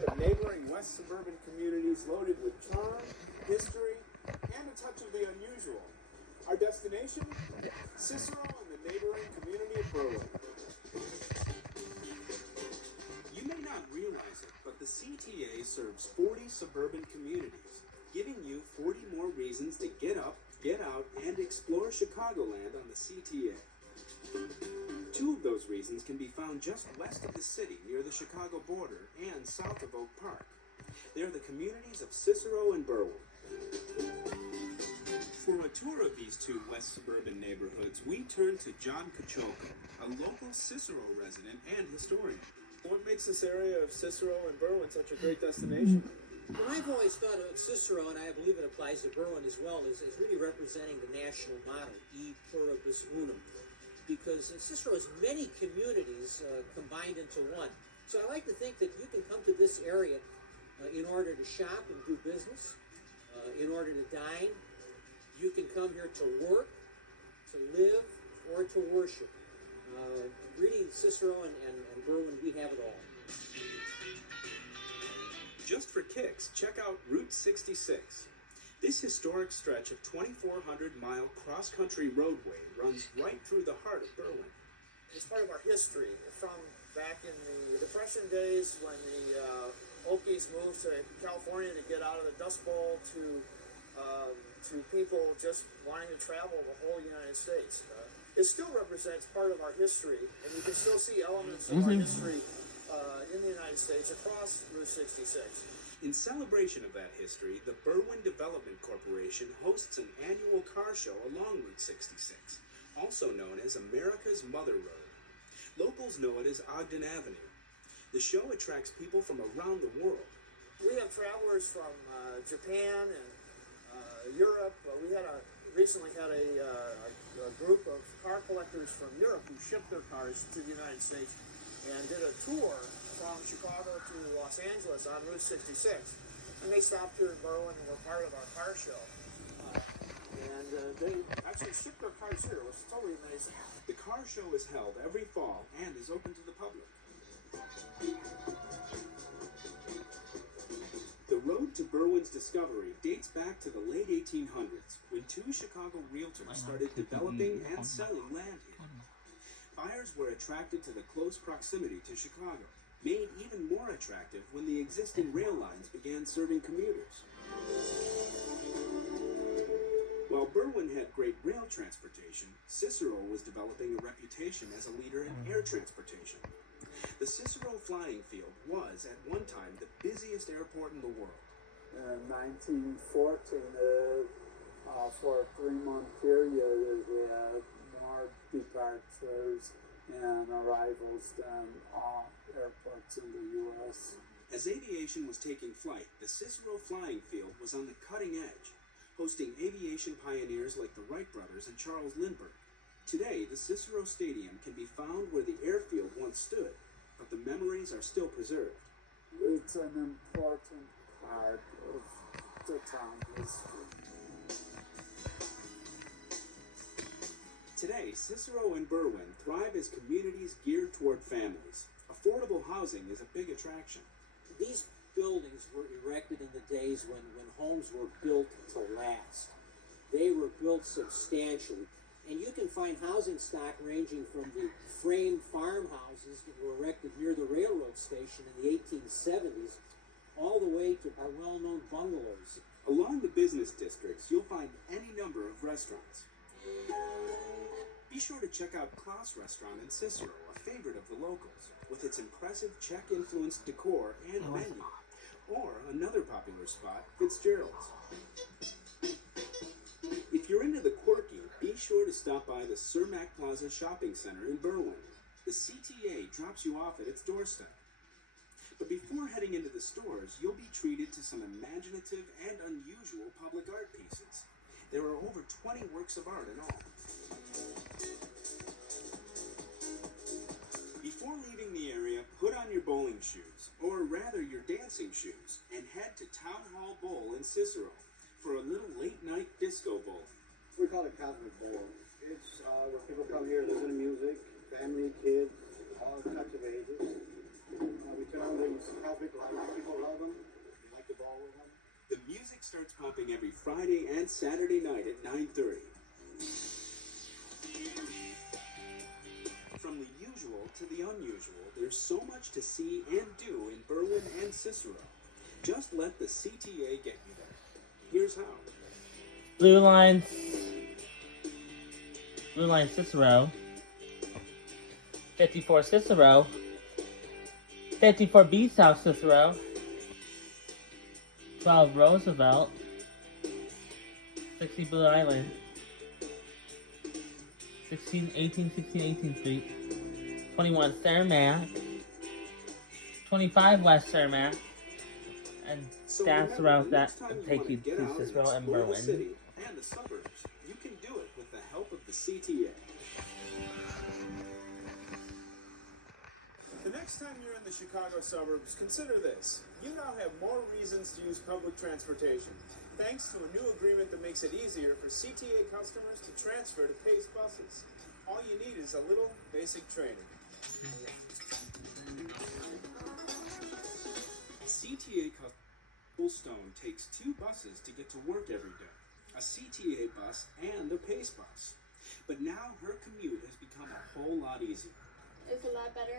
heart of neighboring West suburban communities loaded with charm, history, and a touch of the unusual. Our destination? Cicero and the neighboring community of Berwyn. You may not realize it, but the CTA serves 40 suburban communities, giving you 40 more reasons to get up, get out, and explore Chicagoland on the CTA. 2 of those reasons can be found just west of the city, near the Chicago border, and south of Oak Park. They're the communities of Cicero and Berwyn. For a tour of these 2 west suburban neighborhoods, we turn to John Cacioppo, a local Cicero resident and historian. What makes this area of Cicero and Berwyn such a great destination? Well, I've always thought of Cicero, and I believe it applies to Berwyn as well, as really representing the national motto, E pluribus unum, because Cicero has many communities combined into one. So I like to think that you can come to this area in order to shop and do business, in order to dine. You can come here to work, to live, or to worship. Really, Cicero and Berwyn, we have it all. Just for kicks, check out Route 66. This historic stretch of 2,400-mile cross-country roadway runs right through the heart of Berwyn. It's part of our history from back in the Depression days when the Okies moved to California to get out of the Dust Bowl to people just wanting to travel the whole United States. It still represents part of our history, and you can still see elements of our history in the United States across Route 66. In celebration of that history, the Berwyn Development Corporation hosts an annual car show along Route 66, also known as America's Mother Road. Locals know it as Ogden Avenue. The show attracts people from around the world. We have travelers from Japan and Europe. We recently had a group of car collectors from Europe who shipped their cars to the United States and did a tour from Chicago to Los Angeles on Route 66. And they stopped here in Berwyn and were part of our car show. And they actually shipped their cars here, which is totally amazing. The car show is held every fall and is open to the public. The road to Berwyn's discovery dates back to the late 1800s, when 2 Chicago realtors started developing and selling land here. Buyers were attracted to the close proximity to Chicago, made even more attractive when the existing rail lines began serving commuters. While Berwyn had great rail transportation, Cicero was developing a reputation as a leader in air transportation. The Cicero Flying Field was, at one time, the busiest airport in the world. In 1914, for a 3-month period, we had more departures and arrivals than all airports in the U.S. As aviation was taking flight, the Cicero Flying Field was on the cutting edge, hosting aviation pioneers like the Wright brothers and Charles Lindbergh. Today, the Cicero Stadium can be found where the airfield once stood, but the memories are still preserved. It's an important part of the town history. Today, Cicero and Berwyn thrive as communities geared toward families. Affordable housing is a big attraction. These buildings were erected in the days when homes were built to last. They were built substantially. And you can find housing stock ranging from the frame farmhouses that were erected near the railroad station in the 1870s, all the way to our well-known bungalows. Along the business districts, you'll find any number of restaurants. Be sure to check out Klaus Restaurant in Cicero, a favorite of the locals, with its impressive Czech-influenced decor and menu. Or another popular spot, Fitzgerald's. If you're into the quirky, be sure to stop by the Cermak Plaza Shopping Center in Berwyn. The CTA drops you off at its doorstep. But before heading into the stores, you'll be treated to some imaginative and unusual public art pieces. There are over 20 works of art in all. Before leaving the area, put on your bowling shoes, or rather your dancing shoes, and head to Town Hall Bowl in Cicero for a little late-night disco bowl. We call it Cosmic Bowl. It's where people come here, listen to music, family, kids, all types of ages. We surroundings, cosmic light. People love them. They like the ball with them. The music starts popping every Friday and Saturday night at 9:30. From the usual to the unusual, there's so much to see and do in Berwyn and Cicero. Just let the CTA get you there. Here's how. Blue Line Cicero. 54 Cicero. 54B South Cicero. 12 Roosevelt. 60 Blue Island. 1618 Street. 21 Cermak. 25 West Cermak. And So that's remember, around the that next time will you take wanna you get to out and Cicero and explore the Berwyn. city and the suburbs, you can do it with the help of the CTA. The next time you're in the Chicago suburbs, consider this. You now have more reasons to use public transportation, thanks to a new agreement that makes it easier for CTA customers to transfer to PACE buses. All you need is a little basic training. CTA Stone takes 2 buses to get to work every day, a CTA bus and a PACE bus. But now her commute has become a whole lot easier. It's a lot better.